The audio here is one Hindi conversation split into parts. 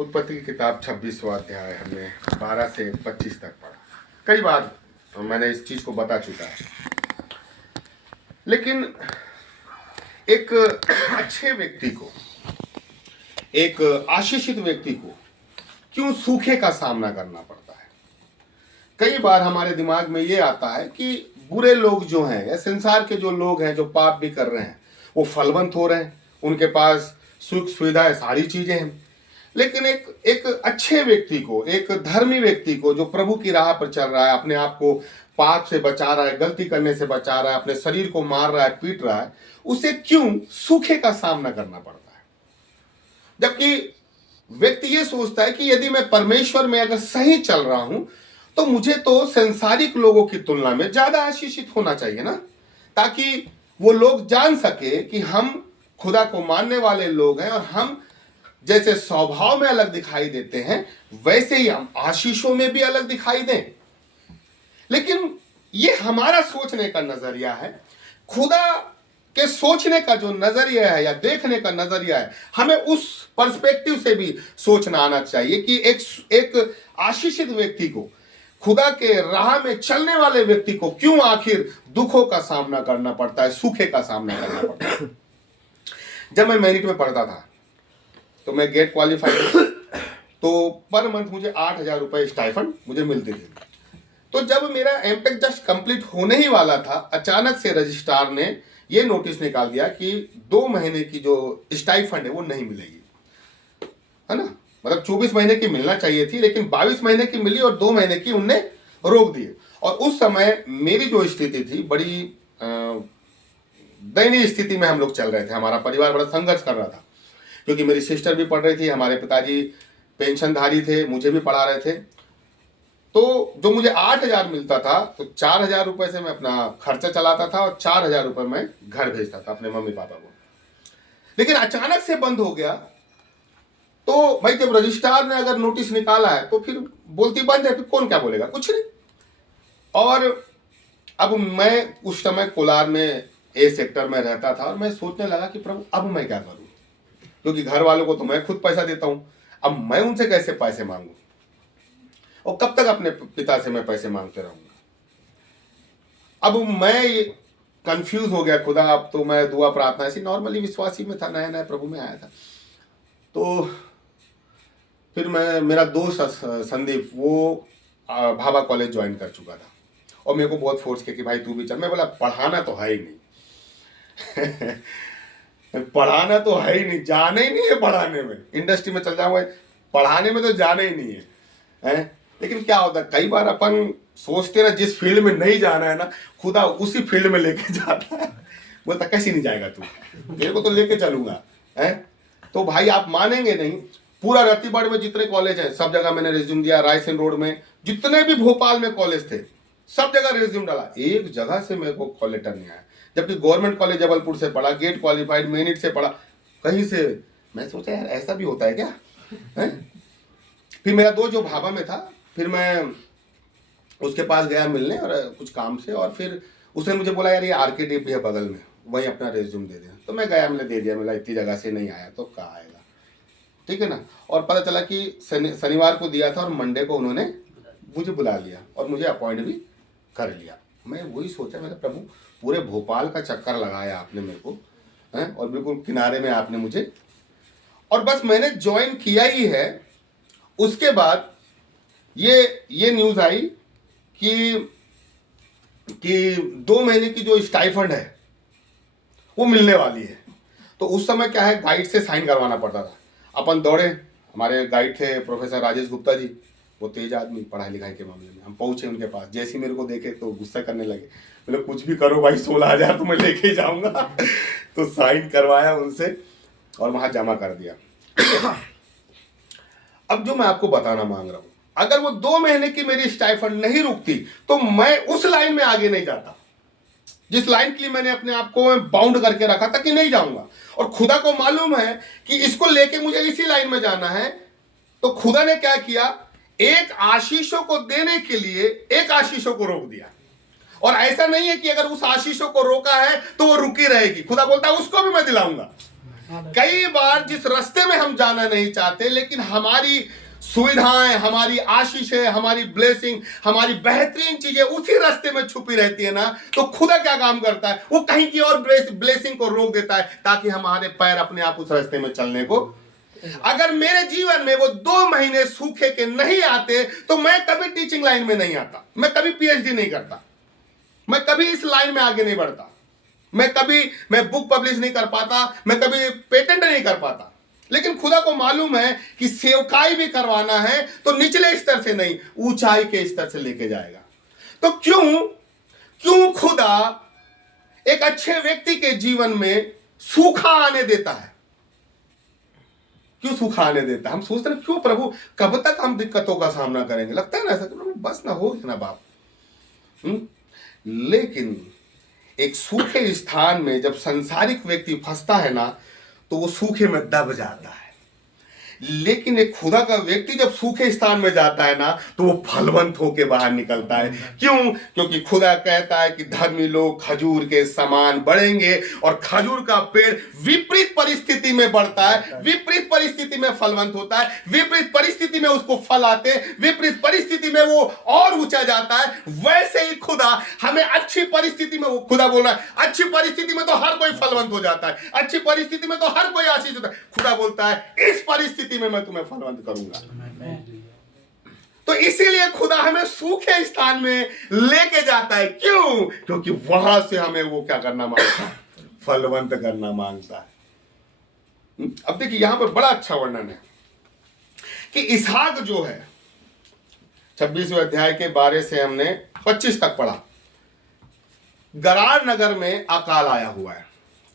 उत्पत्ति की किताब 26वां अध्याय हमने 12 से 25 तक पढ़ा। कई बार मैंने इस चीज को बता चुका है, लेकिन एक अच्छे व्यक्ति को, एक आशीषित व्यक्ति को क्यों सूखे का सामना करना पड़ता है। कई बार हमारे दिमाग में ये आता है कि बुरे लोग जो हैं या संसार के जो लोग हैं जो पाप भी कर रहे हैं वो फलवंत हो रहे हैं, उनके पास सुख सुविधाएं सारी चीजें हैं, लेकिन एक अच्छे व्यक्ति को, एक धर्मी व्यक्ति को जो प्रभु की राह पर चल रहा है, अपने आप को पाप से बचा रहा है, गलती करने से बचा रहा है, अपने शरीर को मार रहा है, पीट रहा है, उसे क्यों सूखे का सामना करना पड़ता है। जबकि व्यक्ति ये सोचता है कि यदि मैं परमेश्वर में अगर सही चल रहा हूं तो मुझे तो संसारिक लोगों की तुलना में ज्यादा आशीषित होना चाहिए ना, ताकि वो लोग जान सके कि हम खुदा को मानने वाले लोग हैं और हम जैसे स्वभाव में अलग दिखाई देते हैं वैसे ही हम आशीषों में भी अलग दिखाई दें। लेकिन ये हमारा सोचने का नजरिया है। खुदा के सोचने का जो नजरिया है या देखने का नजरिया है, हमें उस पर्सपेक्टिव से भी सोचना आना चाहिए कि एक आशीषित व्यक्ति को, खुदा के राह में चलने वाले व्यक्ति को क्यों आखिर दुखों का सामना करना पड़ता है, सूखे का सामना करना पड़ता है। जब मैं मेरिट में पढ़ता था तो मैं गेट क्वालिफाइड, तो पर मंथ मुझे 8,000 रुपए स्टाइफंड मुझे मिलते थे। तो जब मेरा एमटेक जस्ट कंप्लीट होने ही वाला था, अचानक से रजिस्ट्रार ने ये नोटिस निकाल दिया कि 2 महीने की जो स्टाइफंड है वो नहीं मिलेगी, है ना। मतलब 24 महीने की मिलना चाहिए थी, लेकिन 22 महीने की मिली और 2 महीने की उनने रोक दिए। और उस समय मेरी जो स्थिति थी, बड़ी दयनीय स्थिति में हम लोग चल रहे थे। हमारा परिवार बड़ा संघर्ष कर रहा था, क्योंकि मेरी सिस्टर भी पढ़ रही थी, हमारे पिताजी पेंशनधारी थे, मुझे भी पढ़ा रहे थे। तो जो मुझे 8,000 मिलता था, तो 4,000 रुपए से मैं अपना खर्चा चलाता था और 4,000 रुपए मैं घर भेजता था अपने मम्मी पापा को। लेकिन अचानक से बंद हो गया। तो भाई जब रजिस्ट्रार ने अगर नोटिस निकाला है तो फिर बोलती बंद है, फिर कौन क्या बोलेगा, कुछ नहीं। और अब मैं उस समय कोलार में ए सेक्टर में रहता था और मैं सोचने लगा कि प्रभु अब मैं क्या करूं, क्योंकि घर वालों को तो मैं खुद पैसा देता हूं, अब मैं उनसे कैसे पैसे मांगू और कब तक अपने पिता से मैं पैसे मांगते रहूंगा। अब मैं कंफ्यूज हो गया। खुदा, अब तो मैं दुआ प्रार्थना ऐसी नॉर्मली विश्वासी में था, नया नया प्रभु में आया था। तो फिर मेरा दोस्त संदीप, वो भाभा कॉलेज ज्वाइन कर चुका था और मेरे को बहुत फोर्स किया कि भाई तू भी चल। मैं बोला पढ़ाना तो है ही नहीं पढ़ाना तो है ही नहीं, जाना ही नहीं है पढ़ाने में। इंडस्ट्री में चल जाऊंगा, पढ़ाने में तो जाना ही नहीं है। लेकिन क्या होता है, कई बार अपन सोचते ना जिस फील्ड में नहीं जाना है ना, खुदा उसी फील्ड में लेके जाता है। बोलता कैसे नहीं जाएगा तू, मेरे को तो लेके चलूंगा। तो भाई आप मानेंगे नहीं, पूरा रत्तीबाड़ में जितने कॉलेज हैं सब जगह मैंने रिज्यूम दिया। रायसेन रोड में जितने भी भोपाल में कॉलेज थे सब जगह रिज्यूम डाला, एक जगह से मेरे को कॉल लेटर नहीं आया। जबकि गवर्नमेंट कॉलेज जबलपुर से पढ़ा, गेट क्वालिफाइड, मेरिट से पढ़ा, कहीं से। मैं सोचा यार ऐसा भी होता है क्या है? फिर मेरा दोस्त जो भाभा में था, फिर मैं उसके पास गया मिलने और कुछ काम से, और फिर उसने मुझे बोला यार ये आरकेडी भी है बगल में, वहीं अपना रेज्यूम दे दिया। तो मैं गया, मैंने दे दिया। मेरा इतनी जगह से नहीं आया तो कहाँ आएगा, ठीक है ना। और पता चला कि शनिवार को दिया था और मंडे को उन्होंने मुझे बुला लिया और मुझे अपॉइंट भी कर लिया। मैं वही सोचा, मैंने प्रभु पूरे भोपाल का चक्कर लगाया आपने मेरे को, और बिल्कुल किनारे में आपने मुझे, और बस मैंने ज्वाइन किया ही है। उसके बाद ये न्यूज आई कि 2 महीने की जो स्टाइफंड है वो मिलने वाली है। तो उस समय क्या है, गाइड से साइन करवाना पड़ता था। अपन दौड़े, हमारे गाइड थे प्रोफेसर राजेश गुप्ता जी, वो तेज आदमी पढ़ाई लिखाई के मामले में। हम पहुंचे उनके पास, जैसे ही मेरे को देखे तो गुस्सा करने लगे। बोले कुछ भी करो भाई, 16,000 तो मैं लेके ही जाऊंगा। तो साइन करवाया उनसे और वहां जमा कर दिया। अब जो मैं आपको बताना मांग रहा हूं, अगर वो 2 महीने की मेरी स्टाइफंड नहीं रुकती तो मैं उस लाइन में आगे नहीं जाता जिस लाइन के लिए मैंने अपने आप को बाउंड करके रखा था कि नहीं जाऊंगा। और खुदा को मालूम है कि इसको लेके मुझे इसी लाइन में जाना है। तो खुदा ने क्या किया, एक आशीषों को देने के लिए एक आशीषों को रोक दिया। और ऐसा नहीं है कि अगर उस आशीषों को रोका है तो वो रुकी रहेगी। खुदा बोलता है उसको भी मैं दिलाऊंगा। कई बार जिस रास्ते में हम जाना नहीं चाहते, लेकिन हमारी सुविधाएं, हमारी आशीषें, हमारी ब्लेसिंग, हमारी बेहतरीन चीजें उसी रास्ते में छुपी रहती है ना, तो खुदा क्या काम करता है, वो कहीं की और ब्लेसिंग को रोक देता है ताकि हमारे पैर अपने आप उस रास्ते में चलने को। अगर मेरे जीवन में वो 2 महीने सूखे के नहीं आते तो मैं कभी टीचिंग लाइन में नहीं आता, मैं कभी पीएचडी नहीं करता, मैं कभी इस लाइन में आगे नहीं बढ़ता, मैं बुक पब्लिश नहीं कर पाता, मैं कभी पेटेंट नहीं कर पाता। लेकिन खुदा को मालूम है कि सेवकाई भी करवाना है तो निचले स्तर से नहीं, ऊंचाई के स्तर से लेके जाएगा। तो क्यों खुदा एक अच्छे व्यक्ति के जीवन में सूखा आने देता है? क्यों सूखा आने देता है? हम सोचते हैं क्यों प्रभु, कब तक हम दिक्कतों का सामना करेंगे? लगता है ना ऐसा, बस ना हो गया ना बाप। लेकिन एक सूखे स्थान में जब संसारिक व्यक्ति फंसता है ना, तो वो सूखे में दब जाता है। लेकिन एक खुदा का व्यक्ति जब सूखे स्थान में जाता है ना, तो वो फलवंत होके बाहर निकलता है। क्यों? क्योंकि खुदा कहता है कि धर्मी लोग खजूर के समान बढ़ेंगे, और खजूर का पेड़ विपरीत परिस्थिति में बढ़ता है, विपरीत परिस्थिति में फलवंत होता है, विपरीत परिस्थिति में उसको फल आते हैं, विपरीत परिस्थिति में वो और ऊंचा जाता है। वैसे ही खुदा हमें अच्छी परिस्थिति में, वो खुदा बोल रहा है अच्छी परिस्थिति में तो हर कोई फलवंत हो जाता है, अच्छी परिस्थिति में तो हर कोई आशीष होता है। खुदा बोलता है इस परिस्थिति में मैं तुम्हें फलवंत करूंगा। तो इसीलिए खुदा हमें सूखे स्थान में लेके जाता है। क्यों? क्योंकि वहां से हमें वो क्या करना मांगता है, फलवंत करना मांगता है। अब देखिए यहां पर बड़ा अच्छा वर्णन है कि इसहाक जो है, 26वें अध्याय के 12 से हमने 25 तक पढ़ा, गरार नगर में अकाल आया हुआ है,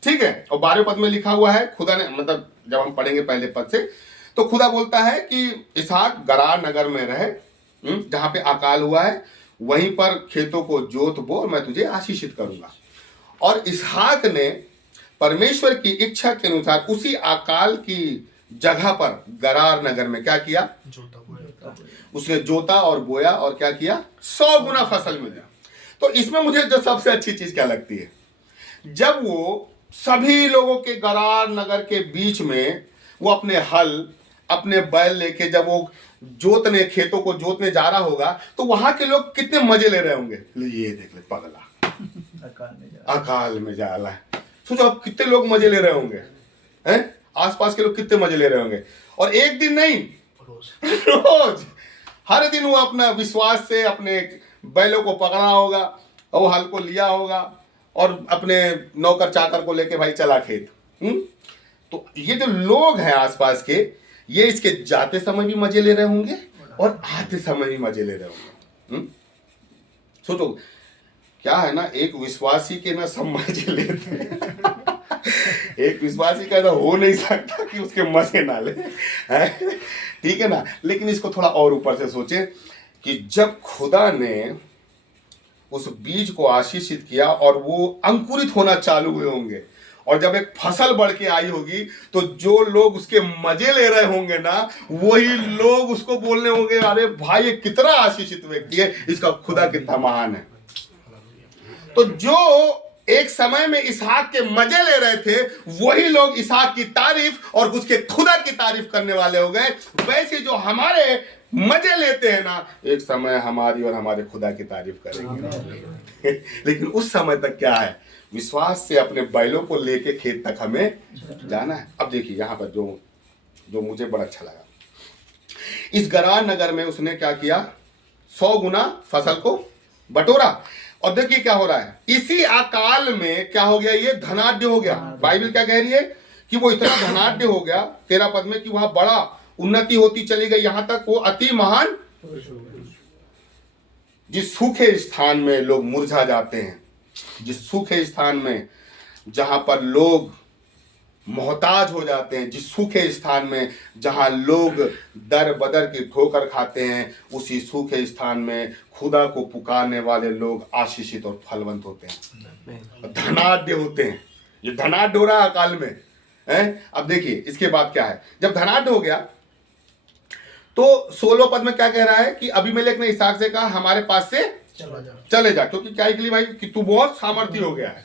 ठीक है। और 12वें पद में लिखा हुआ है, खुदा ने, मतलब जब हम पढ़ेंगे पहले पद से, तो खुदा बोलता है कि इसहाक गरार नगर में रहे, जहां पे अकाल हुआ है, वहीं पर खेतों को जोत बो और मैं तुझे आशीषित करूंगा। और इसहाक ने परमेश्वर की इच्छा के अनुसार उसी अकाल की जगह पर गरार नगर में क्या किया, उसने जोता और बोया और क्या किया, 100 गुना फसल मिला। तो इसमें मुझे जो सबसे अच्छी चीज क्या लगती है, जब वो सभी लोगों के गरार नगर के बीच में वो अपने हल, अपने बैल लेके जब वो जोतने, खेतों को जोतने जा रहा होगा, तो वहां के लोग कितने मजे ले रहे होंगे। ये देख ले पगला अकाल में जा रहा है। सोचो अब कितने लोग मजे ले रहे होंगे, हैं? आसपास के लोग कितने मजे ले रहे होंगे। और एक दिन नहीं, रोज हर दिन वो अपना विश्वास से अपने बैलों को पकड़ा होगा और वो हल को लिया होगा और अपने नौकर चाकर को लेके भाई चला खेत। तो ये जो लोग हैं आसपास के, ये इसके जाते समय भी मजे ले रहे होंगे और आते समय भी मजे ले रहे होंगे। सोचो क्या है ना, एक विश्वासी के ना सब मजे लेते हैं एक विश्वासी का तो हो नहीं सकता कि उसके मजे ना ले, ठीक है ना। लेकिन इसको थोड़ा और ऊपर से सोचे कि जब खुदा ने उस बीज को आशीषित किया और वो अंकुरित होना चालू हुए होंगे, और जब एक फसल बढ़ के आई होगी, तो जो लोग उसके मजे ले रहे होंगे ना, वही लोग उसको बोलने होंगे, अरे भाई ये कितना आशीषित व्यक्ति है, इसका खुदा कितना महान है। तो जो एक समय में इसहाक के मजे ले रहे थे, वही लोग इसहाक की तारीफ और उसके खुदा की तारीफ करने वाले हो गए। वैसे जो हमारे मजे लेते हैं ना, एक समय हमारी और हमारे खुदा की तारीफ करेंगे लेकिन उस समय तक क्या है, विश्वास से अपने बैलों को लेके खेत तक हमें जाना है। अब देखिए यहाँ पर जो मुझे बड़ा अच्छा लगा, इस गरार नगर में उसने क्या किया, 100 गुना फसल को बटोरा। और देखिए क्या हो रहा है, इसी अकाल में क्या हो गया, ये धनाढ्य हो गया। बाइबल क्या कह रही है कि वो इतना धनाढ्य हो गया 13 पद में कि वहां बड़ा उन्नति होती चली गई, यहां तक वो अति महान। जिस सूखे स्थान में लोग मुरझा जाते हैं, जिस सूखे स्थान में जहां पर लोग मोहताज हो जाते हैं, जिस सूखे स्थान में जहां लोग दर बदर की ठोकर खाते हैं, उसी सूखे स्थान में खुदा को पुकारने वाले लोग आशीषित और फलवंत होते हैं, धनाढ्य होते हैं। ये धनाढ्य हो रहा है अकाल में है। अब देखिए इसके बाद क्या है, जब धनाढ्य हो गया तो 16 पद में क्या कह रहा है कि अबीमेलेक ने इसहाक से कहा, हमारे पास से चले जा, क्योंकि क्या के लिए भाई कि तू बहुत सामर्थी हो गया है।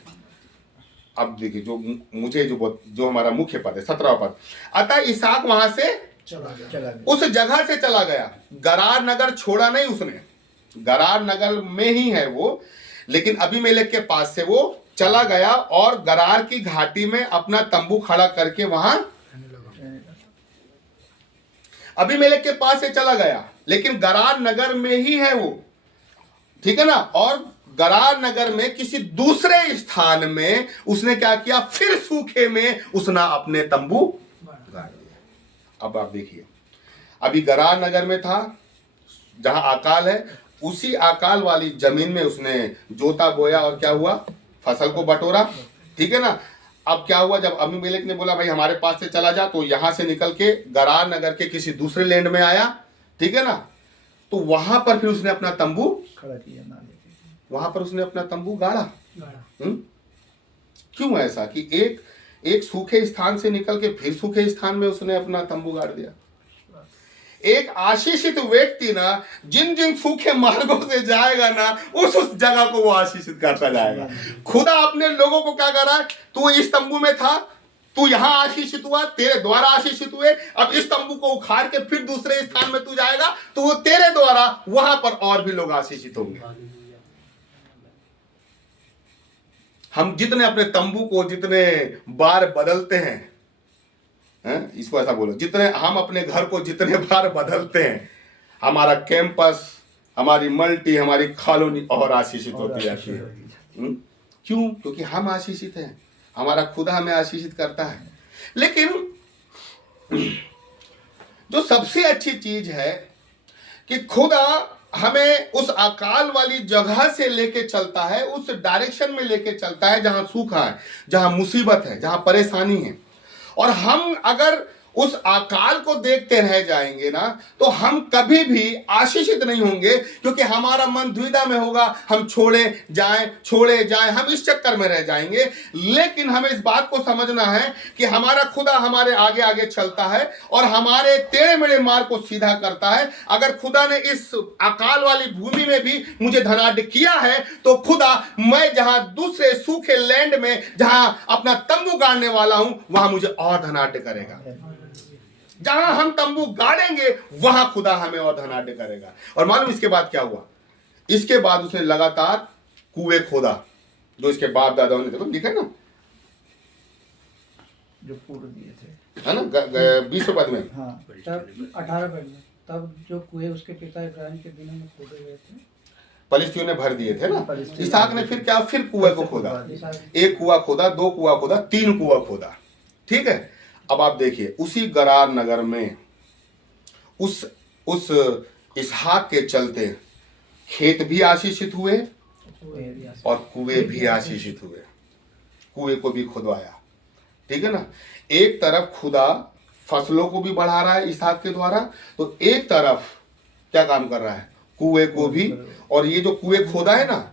अब देखिए जो मुझे जो हमारा मुख्य पद है 17वां पद, अतः इसहाक वहां से चला गया। उस जगह से चला गया। गरार नगर छोड़ा नहीं उसने, गरार नगर में ही है वो, लेकिन अबीमेलेक के पास से वो चला गया और गरार की घाटी में अपना तंबू खड़ा करके वहां अबीमेलेक के पास से चला गया, लेकिन गरार नगर में ही है वो, ठीक है ना। और गरार नगर में किसी दूसरे स्थान में उसने क्या किया, फिर सूखे में उसने अपने तंबू गाड़ दिया। अब आप देखिए, अभी गरार नगर में था जहां अकाल है, उसी अकाल वाली जमीन में उसने जोता बोया और क्या हुआ, फसल को बटोरा, ठीक है ना। अब क्या हुआ, जब अबीमेलेक ने बोला भाई हमारे पास से चला जा, तो यहां से निकल के गरार नगर के किसी दूसरे लैंड में आया, ठीक है ना। तो वहां पर फिर उसने अपना तंबू खड़ा किया, वहां पर उसने अपना तंबू गाड़ा। क्यों ऐसा कि एक सूखे स्थान से निकल के फिर सूखे स्थान में उसने अपना तंबू गाड़ दिया। एक आशीषित व्यक्ति ना जिन जिन सूखे मार्गों से जाएगा ना, उस जगह को वो आशीषित करता जाएगा। खुदा अपने लोगों को क्या कर रहा है, तू इस तंबू में था, तू यहां आशीषित हुआ, तेरे द्वारा आशीषित हुए, अब इस तंबू को उखाड़ के फिर दूसरे स्थान में तू जाएगा, तो वो तेरे द्वारा वहां पर और भी लोग आशीषित होंगे। हम जितने अपने तंबू को जितने बार बदलते हैं, इसको ऐसा बोलो, जितने हम अपने घर को जितने बार बदलते हैं, हमारा कैंपस, हमारी मल्टी, हमारी कॉलोनी और आशीषित होती जाती है। क्यों? क्योंकि हम आशीषित हैं, हमारा खुदा हमें आशीषित करता है। लेकिन जो सबसे अच्छी चीज है कि खुदा हमें उस अकाल वाली जगह से लेके चलता है, उस डायरेक्शन में लेके चलता है जहां सूखा है, जहां मुसीबत है, जहां परेशानी है। और हम अगर उस अकाल को देखते रह जाएंगे ना, तो हम कभी भी आशीषित नहीं होंगे, क्योंकि हमारा मन द्विधा में होगा, हम छोड़े जाएं, हम इस चक्कर में रह जाएंगे। लेकिन हमें इस बात को समझना है कि हमारा खुदा हमारे आगे आगे चलता है और हमारे टेढ़े मेढ़े मार्ग को सीधा करता है। अगर खुदा ने इस अकाल वाली भूमि में भी मुझे धनाढ्य किया है, तो खुदा मैं जहां दूसरे सूखे लैंड में जहां अपना तंबू गाड़ने वाला हूं, वहां मुझे और धनाढ्य करेगा। जहां हम तंबू गाड़ेंगे वहां खुदा हमें और धनाढ्य करेगा। और मालूम इसके बाद क्या हुआ, इसके बाद उसने लगातार कुएं खोदा, जो इसके बाप दादाओं ने, देखो लिखा है ना, जो पूर्व दिए थे, है ना, 20 पद में, हाँ, तब 18 पद में, तब जो कुएं उसके पिता इब्राहिम के दिनों में खोदे गए थे, फलिस्तियों ने भर दिए थे ना। इसहाक ने फिर क्या, फिर कुएं को खोदा, एक कुआं खोदा, दो कुआं खोदा, तीन कुआं खोदा, ठीक है। अब आप देखिए, उसी गरार नगर में उस इसहाक के चलते खेत भी आशीषित हुए और कुएं भी आशीषित हुए। कुएं को भी खुदवाया, ठीक है ना। एक तरफ खुदा फसलों को भी बढ़ा रहा है इसहाक के द्वारा, तो एक तरफ क्या काम कर रहा है, कुएं को भी। और ये जो कुएं खोदा है ना,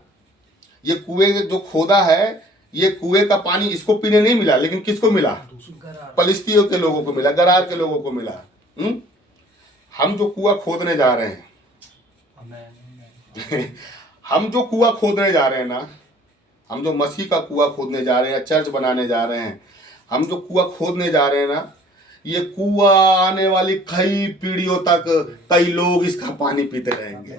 ये कुएं जो खोदा है, ये कुएं का पानी इसको पीने नहीं मिला, लेकिन किसको मिला, फलिस्तियों के लोगों को मिला, गरार के लोगों को मिला। हम जो कुआं खोदने जा रहे हैं हम जो कुआं खोदने जा रहे हैं ना, हम जो मसीह का कुआं खोदने जा रहे हैं, चर्च बनाने जा रहे हैं, हम जो कुआं खोदने जा रहे हैं ना, ये कुआं आने वाली कई पीढ़ियों तक कई लोग इसका पानी पीते रहेंगे।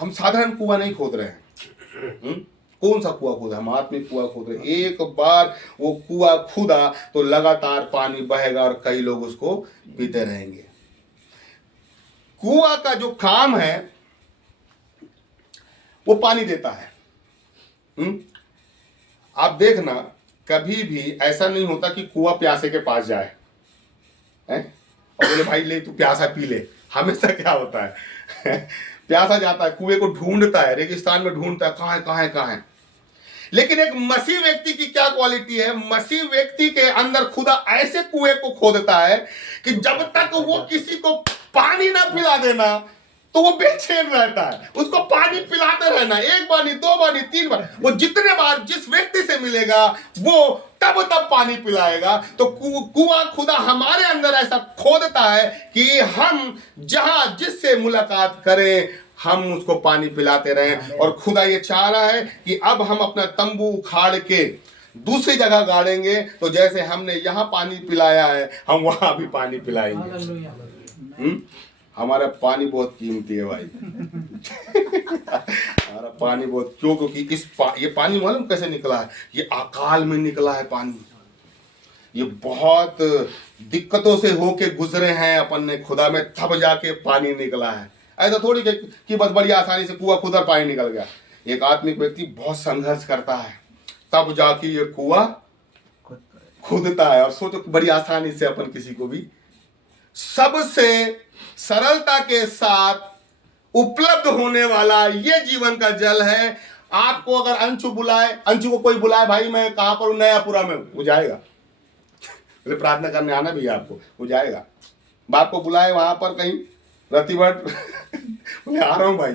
हम साधारण कुआं नहीं खोद रहे हैं। कौन सा कुआं खोदा, हम आत्मिक कुआं खोद रहे। एक बार वो कुआं खुदा तो लगातार पानी बहेगा और कई लोग उसको पीते रहेंगे। कुआं का जो काम है वो पानी देता है। आप देखना, कभी भी ऐसा नहीं होता कि कुआं प्यासे के पास जाए और बोले भाई ले तू प्यासा पी ले। हमेशा क्या होता है प्यासा जाता है, कुएं को ढूंढता है, रेगिस्तान में ढूंढता है, कहां है। लेकिन एक मसीह व्यक्ति की क्या क्वालिटी है, मसीह व्यक्ति के अंदर खुदा ऐसे कुएं को खोदता है कि जब तक वो किसी को पानी ना पिला देना, तो वो बेचैन रहता है। उसको पानी पिलाते रहना, एक बार नहीं, दो बार नहीं, तीन बार, वो जितने बार जिस व्यक्ति से मिलेगा वो तब पानी पिलाएगा। तो कुआं खुदा हमारे अंदर ऐसा खोदता है कि हम जहां जिससे मुलाकात करें, हम उसको पानी पिलाते रहें। और खुदा ये चाह रहा है कि अब हम अपना तंबू उखाड़ के दूसरी जगह गाड़ेंगे तो जैसे हमने यहाँ पानी पिलाया है हम वहां भी पानी पिलाएंगे। हालेलुया। हमारा पानी बहुत कीमती है भाई। हमारा पानी बहुत, क्यों? क्योंकि ये पानी मालूम कैसे निकला है? ये अकाल में निकला है पानी। ये बहुत दिक्कतों से होके गुजरे हैं अपन ने खुदा में, तब जाके पानी निकला है। ऐसा थोड़ी कि बस बड़ी आसानी से कुआं खुदा पानी निकल गया। एक आत्मिक व्यक्ति बहुत संघर्ष करता है, तब जाके ये कुआं खुदता है। और सोचो बड़ी आसानी से अपन किसी को भी सबसे सरलता के साथ उपलब्ध होने वाला ये जीवन का जल है। आपको अगर अंशु बुलाए, अंशु को कोई बुलाए, भाई मैं कहाँ पर हूँ, नयापुरा में, वो जाएगा। प्रार्थना करने आना भी है आपको, वो जाएगा। बाप को बुलाए वहां पर कहीं रतिभट, बोले आ रहा हूँ भाई।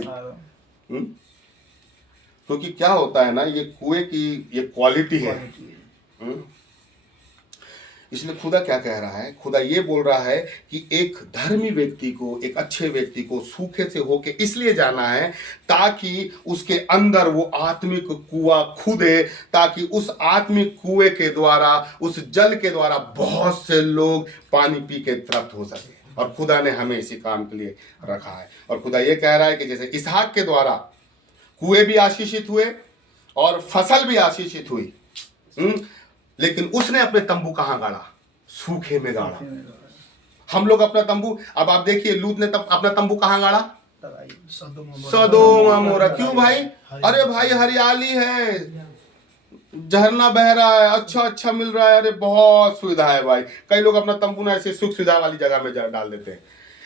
क्योंकि क्या होता है ना, ये कुएं की ये क्वालिटी है। इसलिए खुदा क्या कह रहा है? खुदा ये बोल रहा है कि एक धर्मी व्यक्ति को, एक अच्छे व्यक्ति को सूखे से होके इसलिए जाना है ताकि उसके अंदर वो आत्मिक कुआं खुदे, ताकि उस आत्मिक कुएं के द्वारा, उस जल के द्वारा बहुत से लोग पानी पी के तृप्त हो सके। और खुदा ने हमें इसी काम के लिए रखा है। और खुदा ये कह रहा है कि जैसे इसहाक के द्वारा कुएं भी आशीषित हुए और फसल भी आशीषित हुई, लेकिन उसने अपने तंबू कहां गाड़ा? सूखे में गाड़ा। हम लोग अपना तंबू, अब आप देखिए लूत ने अपना तंबू कहां गाड़ा? सदोम अमोरा। क्यों भाई? अरे भाई हरियाली है, झरना बह रहा है, अच्छा अच्छा मिल रहा है, अरे बहुत सुविधा है भाई। कई लोग अपना तंबू ना ऐसे सुख सुविधा वाली जगह में डाल देते हैं।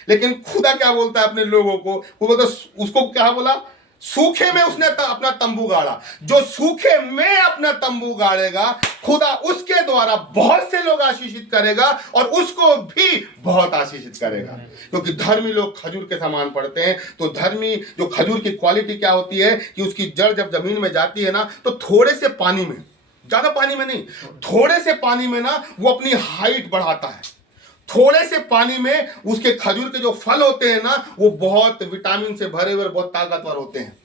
लेकिन खुदा क्या बोलता है अपने लोगों को? वो बोलता, उसको क्या बोला? सूखे में उसने अपना तंबू गाड़ा। जो सूखे में अपना तंबू गाड़ेगा, खुदा उसके द्वारा बहुत से लोग आशीषित करेगा और उसको भी बहुत आशीषित करेगा। क्योंकि धर्मी लोग खजूर के समान पड़ते हैं। तो धर्मी जो खजूर की क्वालिटी क्या होती है कि उसकी जड़ जब जमीन में जाती है ना, तो थोड़े से पानी में, ज्यादा पानी में नहीं, थोड़े से पानी में ना वो अपनी हाइट बढ़ाता है। थोड़े से पानी में उसके खजूर के जो फल होते हैं ना, वो बहुत विटामिन से भरे हुए, बहुत ताकतवर होते हैं।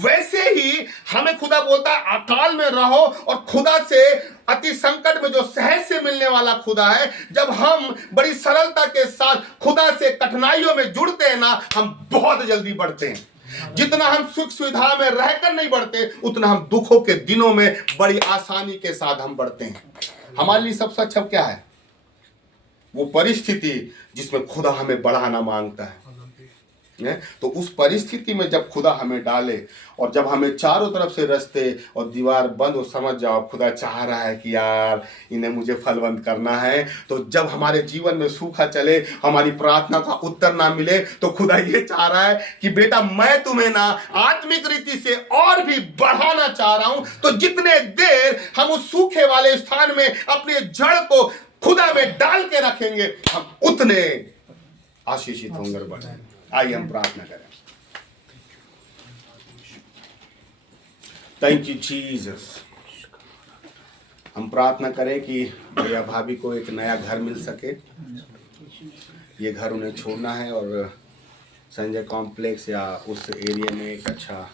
वैसे ही हमें खुदा बोलता है अकाल में रहो, और खुदा से अति संकट में जो सहज से मिलने वाला खुदा है, जब हम बड़ी सरलता के साथ खुदा से कठिनाइयों में जुड़ते हैं ना, हम बहुत जल्दी बढ़ते हैं। जितना हम सुख सुविधा में रहकर नहीं बढ़ते, उतना हम दुखों के दिनों में बड़ी आसानी के साथ हम बढ़ते हैं। हमारे लिए सबसे अच्छा क्या है? वो परिस्थिति जिसमें खुदा हमें बढ़ाना मांगता है। तो उस परिस्थिति में जब खुदा हमें डाले, और जब हमें चारों तरफ से रास्ते और दीवार बंद हो, समझ जाओ खुदा चाह रहा है कि यार इन्हें मुझे फलवंत करना है। तो जब हमारे जीवन में सूखा चले, हमारी प्रार्थना का उत्तर ना मिले, तो खुदा ये चाह रहा है कि बेटा मैं तुम्हें ना आत्मिक रीति से और भी बढ़ाना चाह रहा हूं। तो जितने देर हम उस सूखे वाले स्थान में अपने जड़ को खुदा में डाल के रखेंगे, हम उतने आशीषित होंगे, बढ़ेंगे। आइए हम प्रार्थना करें। Thank you Jesus. हम प्रार्थना करें कि भैया भाभी को एक नया घर मिल सके। ये घर उन्हें छोड़ना है और संजय कॉम्प्लेक्स या उस एरिया में एक अच्छा